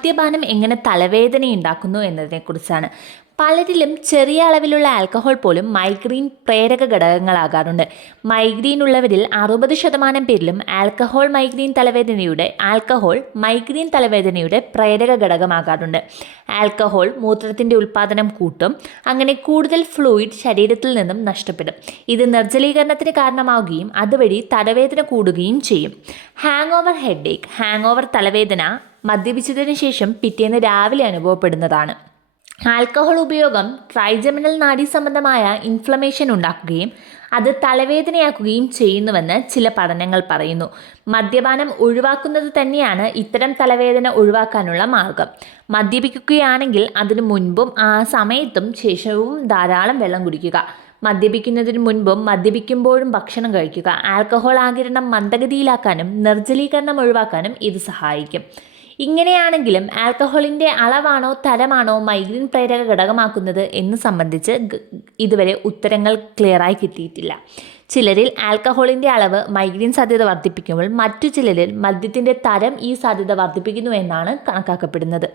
മദ്യപാനം എങ്ങനെ തലവേദനയുണ്ടാക്കുന്നു എന്നതിനെക്കുറിച്ചാണ്. പലരിലും ചെറിയ അളവിലുള്ള ആൽക്കഹോൾ പോലും മൈഗ്രെയിൻ പ്രേരക ഘടകങ്ങളാകാറുണ്ട്. മൈഗ്രെയിൻ ഉള്ളവരിൽ 60% പേരിലും ആൽക്കഹോൾ മൈഗ്രെയിൻ തലവേദനയുടെ പ്രേരക ഘടകമാകാറുണ്ട്. ആൽക്കഹോൾ മൂത്രത്തിൻ്റെ ഉൽപ്പാദനം കൂട്ടും. അങ്ങനെ കൂടുതൽ ഫ്ലൂയിഡ് ശരീരത്തിൽ നിന്നും നഷ്ടപ്പെടും. ഇത് നിർജ്ജലീകരണത്തിന് കാരണമാവുകയും അതുവഴി തലവേദന കൂടുകയും ചെയ്യും. ഹാങ് ഓവർ തലവേദന മദ്യപിച്ചതിന് ശേഷം പിറ്റേന്ന് രാവിലെ അനുഭവപ്പെടുന്നതാണ്. ആൽക്കഹോൾ ഉപയോഗം ട്രൈജെമിനൽ നാഡീസംബന്ധമായ ഇൻഫ്ലമേഷൻ ഉണ്ടാക്കുകയും അത് തലവേദനയാക്കുകയും ചെയ്യുന്നുവെന്ന് ചില പഠനങ്ങൾ പറയുന്നു. മദ്യപാനം ഒഴിവാക്കുന്നത് തന്നെയാണ് ഇത്തരം തലവേദന ഒഴിവാക്കാനുള്ള മാർഗം. മദ്യപിക്കുകയാണെങ്കിൽ അതിനു മുൻപും ആ സമയത്തും ശേഷവും ധാരാളം വെള്ളം കുടിക്കുക. മദ്യപിക്കുന്നതിന് മുൻപും മദ്യപിക്കുമ്പോഴും ഭക്ഷണം കഴിക്കുക. ആൽക്കഹോൾ ആഗിരണം മന്ദഗതിയിലാക്കാനും നിർജ്ജലീകരണം ഒഴിവാക്കാനും ഇത് സഹായിക്കും. ഇങ്ങനെയാണെങ്കിലും ആൽക്കഹോളിൻ്റെ അളവാണോ തരമാണോ മൈഗ്രെയിൻ പ്രേരക ഘടകമാക്കുന്നത് എന്ന് സംബന്ധിച്ച് ഇതുവരെ ഉത്തരങ്ങൾ ക്ലിയറായി കിട്ടിയിട്ടില്ല. ചിലരിൽ ആൽക്കഹോളിൻ്റെ അളവ് മൈഗ്രെയിൻ സാധ്യത വർദ്ധിപ്പിക്കുമ്പോൾ മറ്റു ചിലരിൽ മദ്യത്തിൻ്റെ തരം ഈ സാധ്യത വർദ്ധിപ്പിക്കുന്നു എന്നാണ് കണക്കാക്കപ്പെടുന്നത്.